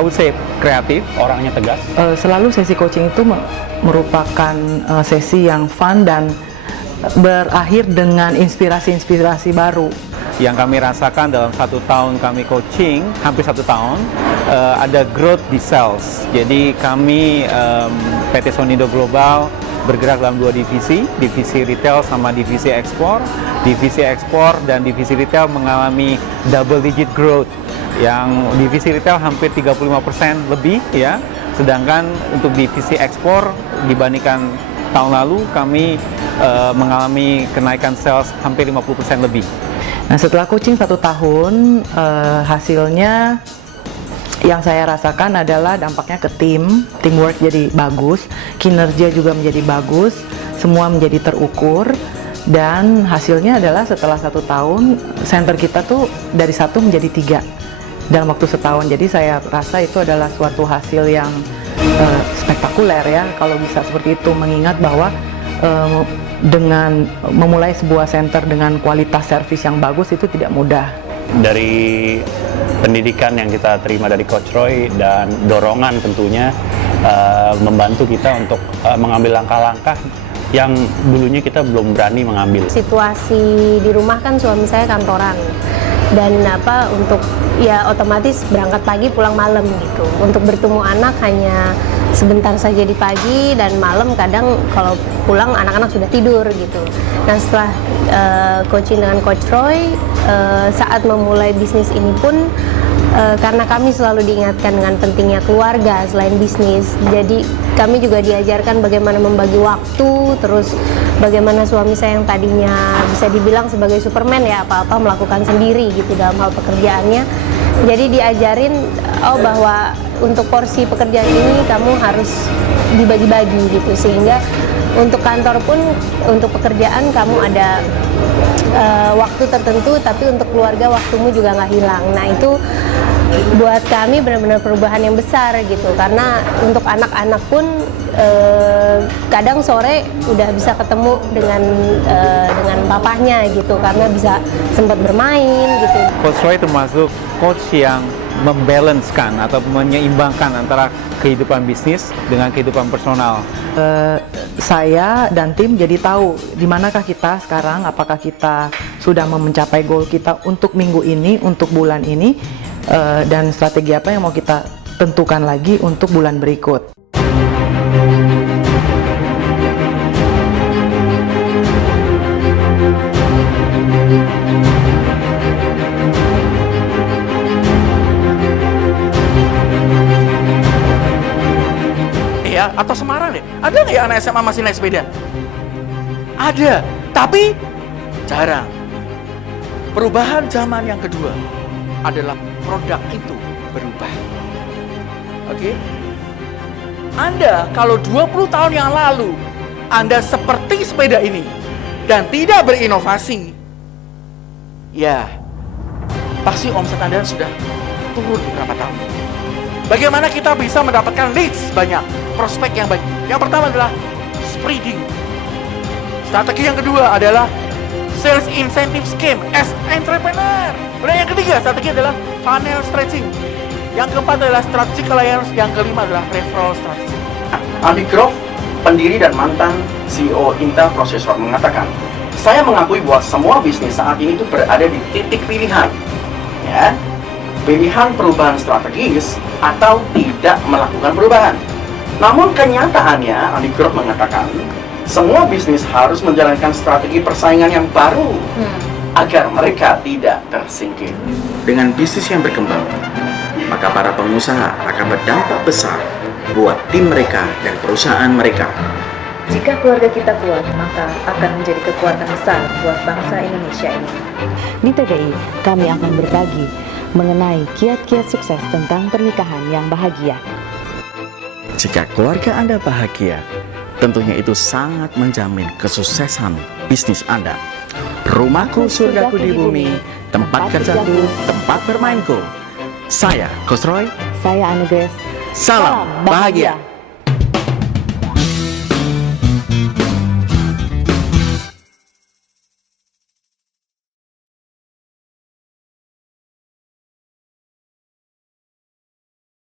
I would say kreatif, orangnya tegas. Selalu sesi coaching itu merupakan sesi yang fun dan berakhir dengan inspirasi-inspirasi baru. Yang kami rasakan dalam 1 tahun kami coaching, hampir 1 tahun, ada growth di sales. Jadi kami PT Sonindo Global bergerak dalam 2 divisi retail sama divisi ekspor. Divisi ekspor dan divisi retail mengalami double digit growth. Yang divisi retail hampir 35% lebih ya. Sedangkan untuk divisi ekspor dibandingkan tahun lalu kami mengalami kenaikan sales hampir 50% lebih. Nah, setelah coaching 1 tahun, hasilnya yang saya rasakan adalah dampaknya ke teamwork jadi bagus, kinerja juga menjadi bagus, semua menjadi terukur, dan hasilnya adalah setelah 1 tahun, center kita tuh dari 1 menjadi 3 dalam waktu setahun. Jadi saya rasa itu adalah suatu hasil yang spektakuler ya, kalau bisa seperti itu, mengingat bahwa dengan memulai sebuah center dengan kualitas servis yang bagus itu tidak mudah. Dari pendidikan yang kita terima dari Coach Roy dan dorongan tentunya membantu kita untuk mengambil langkah-langkah yang dulunya kita belum berani mengambil. Situasi di rumah kan suami saya kantoran dan untuk ya otomatis berangkat pagi pulang malam gitu. Untuk bertemu anak hanya sebentar saja di pagi dan malam, kadang kalau pulang anak-anak sudah tidur gitu. Nah, setelah coaching dengan Coach Roy, saat memulai bisnis ini pun karena kami selalu diingatkan dengan pentingnya keluarga selain bisnis, jadi kami juga diajarkan bagaimana membagi waktu, terus bagaimana suami saya yang tadinya bisa dibilang sebagai Superman ya, apa-apa melakukan sendiri gitu dalam hal pekerjaannya, jadi diajarin bahwa untuk porsi pekerjaan ini kamu harus dibagi-bagi gitu, sehingga untuk kantor pun, untuk pekerjaan kamu ada waktu tertentu, tapi untuk keluarga waktumu juga nggak hilang. Nah, itu buat kami benar-benar perubahan yang besar gitu, karena untuk anak-anak pun kadang sore udah bisa ketemu dengan papahnya gitu, karena bisa sempat bermain gitu. Coach Roy termasuk coach yang membalancekan atau menyeimbangkan antara kehidupan bisnis dengan kehidupan personal. Saya dan tim jadi tahu di manakah kita sekarang, apakah kita sudah mencapai goal kita untuk minggu ini, untuk bulan ini, dan strategi apa yang mau kita tentukan lagi untuk bulan berikut. Ya, atau Semarang deh, ada nggak ya anak SMA masih naik sepeda? Ada, tapi jarang. Perubahan zaman yang kedua adalah produk itu berubah. Oke? Anda kalau 20 tahun yang lalu Anda seperti sepeda ini dan tidak berinovasi, ya pasti omset Anda sudah turun beberapa tahun. Bagaimana kita bisa mendapatkan leads banyak, prospek yang banyak? Yang pertama adalah spreading. Strategi yang kedua adalah sales incentive scheme as entrepreneur. Dan yang ketiga, strategi adalah funnel stretching. Yang keempat adalah strategic alliance. Yang kelima adalah referral strategy. Andy Grove, pendiri dan mantan CEO Intel Processor, mengatakan, saya mengakui bahwa semua bisnis saat ini itu berada di titik pilihan. Ya, pilihan perubahan strategis atau tidak melakukan perubahan. Namun kenyataannya, Andy Grove mengatakan, semua bisnis harus menjalankan strategi persaingan yang baru agar mereka tidak tersingkir. Dengan bisnis yang berkembang, maka para pengusaha akan berdampak besar buat tim mereka dan perusahaan mereka. Jika keluarga kita kuat, maka akan menjadi kekuatan besar buat bangsa Indonesia ini. Di TDI, kami akan berbagi mengenai kiat-kiat sukses tentang pernikahan yang bahagia. Jika keluarga Anda bahagia, tentunya itu sangat menjamin kesuksesan bisnis Anda. Rumahku, surgaku di bumi, tempat kerjaku, tempat bermainku. Saya, Coach Roy. Saya Anu Grace. Salam bahagia.